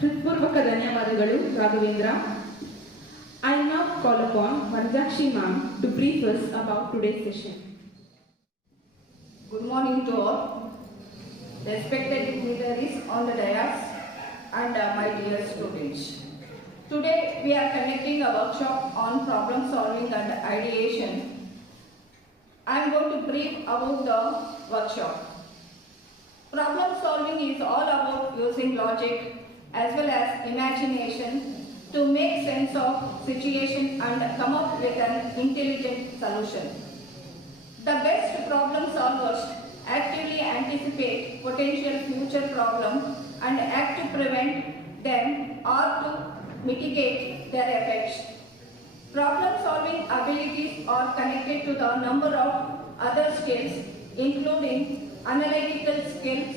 ಹೃತ್ಪೂರ್ವಕ ಧನ್ಯವಾದಗಳು Raghavendra. I now call upon Vanjakshi ma'am to brief us about today's session. Good morning to all, respected dignitaries on the dais and my dear students. Today we are conducting a workshop on problem solving and ideation. I am going to brief about the workshop. Problem solving is all about using logic as well as imagination to make sense of situation and come up with an intelligent solution. The best problem solvers actively anticipate potential future problems and act to prevent them or to mitigate their effects. Problem solving abilities are connected to the number of other skills, including analytical skills,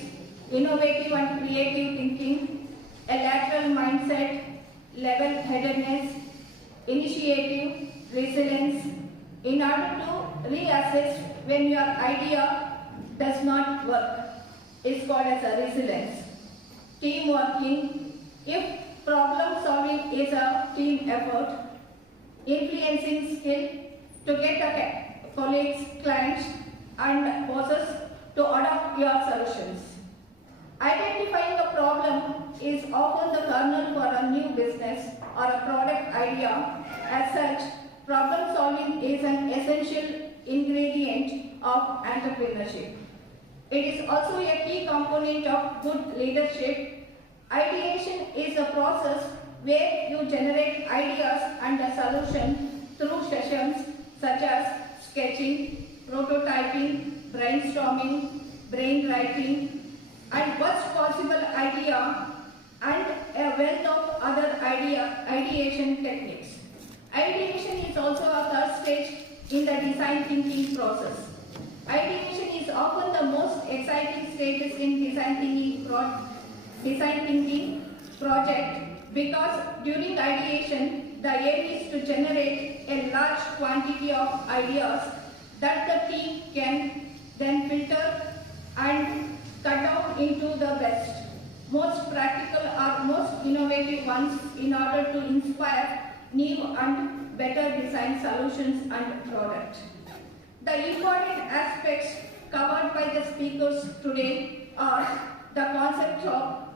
innovative and creative thinking, a lateral mindset, level-headedness, initiative, resilience, in order to reassess when your idea does not work, is called as a resilience. Team working, if problem solving is a team effort, influencing skill to get the colleagues, clients and bosses to adopt your solutions. Identifying a problem is often the kernel for a new business or a product idea. As such, problem solving is an essential ingredient of entrepreneurship. It is also a key component of good leadership. Ideation is a process where you generate ideas and a solution through sessions such as sketching, prototyping, brainstorming, brainwriting, and worst possible idea, and a wealth of other ideation techniques. Ideation is also a third stage in the design thinking process. Ideation is often the most exciting stages in design thinking project because during ideation, the aim is to generate a large quantity of ideas that the team can then filter and cut down into the best, most practical or most innovative ones in order to inspire new and better design solutions and products. The important aspects covered by the speakers today are the concepts of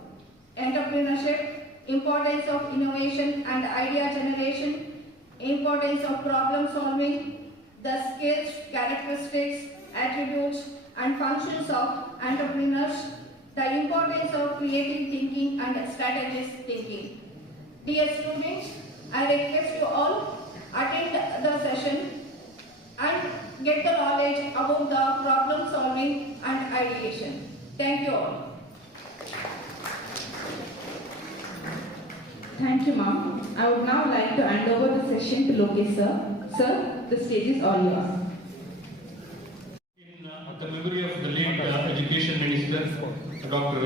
entrepreneurship, importance of innovation and idea generation, importance of problem solving, the skills, characteristics, attributes and functions of entrepreneurs, the importance of creative thinking and strategic thinking. Dear students, I request you all attend the session and get the knowledge about the problem solving and ideation. Thank you all. Thank you, ma'am. I would now like to hand over the session to Lokesh sir. Sir, the stage is all yours. The memory of the late Education Minister, Dr.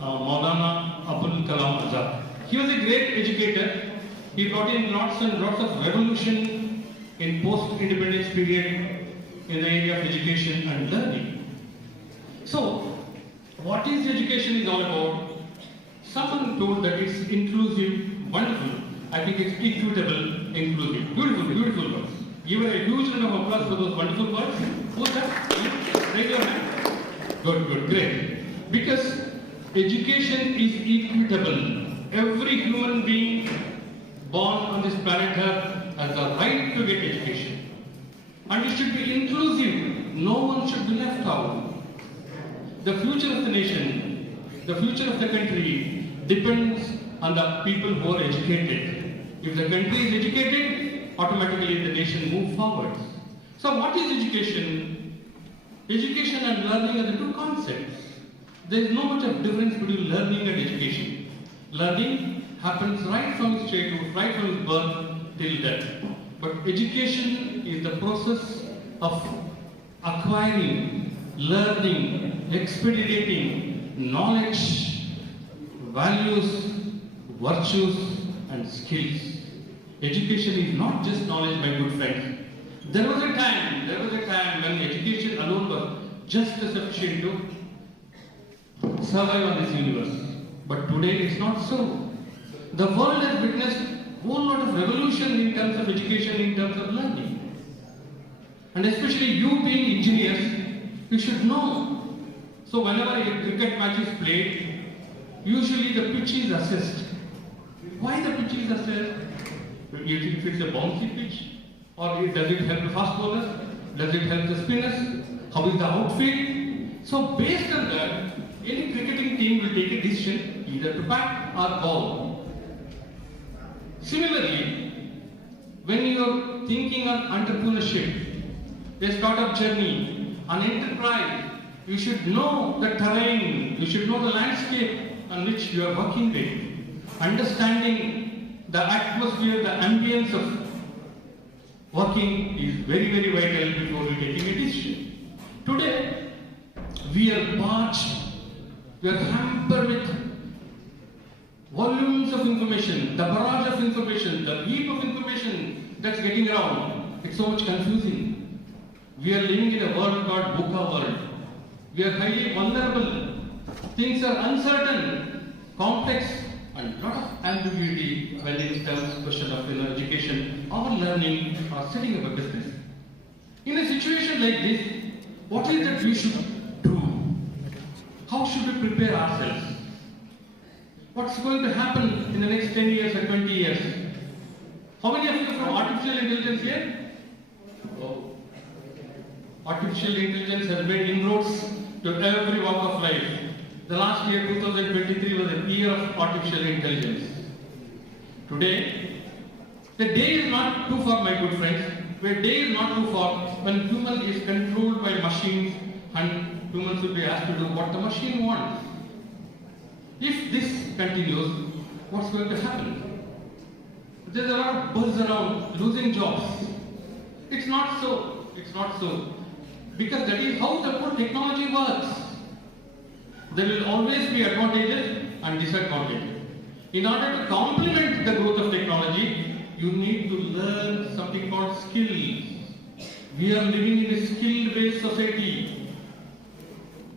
Maulana Abul Kalam Azad. He was a great educator. He brought in lots and lots of revolution in post-independence period in the area of education and learning. So, what is education is all about? Someone told that it's inclusive, wonderful. I think it's equitable, inclusive. Beautiful, beautiful words. Give a huge round of applause for those wonderful words. Who's that? Raise your hand. Good, good, great. Because education is equitable. Every human being born on this planet Earth has the right to get education. And it should be inclusive. No one should be left out. The future of the nation, the future of the country depends on the people who are educated. If the country is educated, automatically the nation moves forward. So what is education? Education and learning are the two concepts. There is no much of difference between learning and education. Learning happens right from his childhood, right from his birth till death. But education is the process of acquiring, learning, expediting knowledge, values, virtues and skills. Education is not just knowledge, my good friends. There was a time when education alone was just sufficient to survive on this universe. But today it's not so. The world has witnessed a whole lot of revolution in terms of education, in terms of learning. And especially you being engineers, you should know. So whenever a cricket match is played, usually the pitch is assessed. Why the pitch is assessed? If it's a bouncy pitch, or does it help the fast bowlers? Does it help the spinners? How is the outfield? So based on that, any cricketing team will take a decision either to bat or bowl. Similarly, when you are thinking of entrepreneurship, a startup journey, an enterprise, you should know the terrain, you should know the landscape on which you are working with. Understanding the atmosphere, the ambience of working is very, very vital before we taking a decision. Today, we are parched, we are hampered with volumes of information, the barrage of information, the heap of information that's getting around. It's so much confusing. We are living in a world called VUCA world. We are highly vulnerable. Things are uncertain, complex, and lot of ambiguity when it comes to question of education or learning or setting up a business. In a situation like this, what is that we should do? How should we prepare ourselves? What's going to happen in the next 10 years or 20 years? How many of you are from artificial intelligence here? Oh. Artificial intelligence has made inroads to every walk of life. The last year, 2023, was a year of artificial intelligence. Today, the day is not too far, my good friends. The day is not too far when human is controlled by machines and humans will be asked to do what the machine wants. If this continues, what's going to happen? There's a lot of buzz around losing jobs. It's not so. It's not so. Because that is how the whole technology works. There will always be advantages and disadvantages. In order to complement the growth of technology, you need to learn something called skills. We are living in a skill-based society.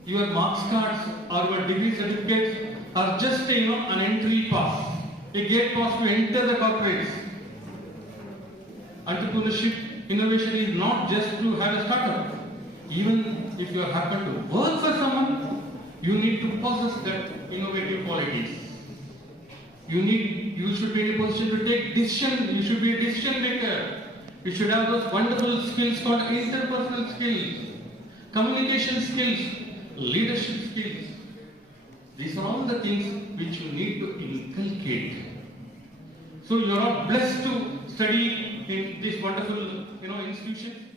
Your marks cards or your degree certificates are just an entry pass, a gate pass to enter the corporates. Entrepreneurship, innovation is not just to have a startup. Even if you happen to work for someone, you need to possess that innovative qualities. You should be in a position to take decision. You should be a decision maker. You should have those wonderful skills called interpersonal skills, communication skills, leadership skills. These are all the things which you need to inculcate. So you are all blessed to study in this wonderful institution.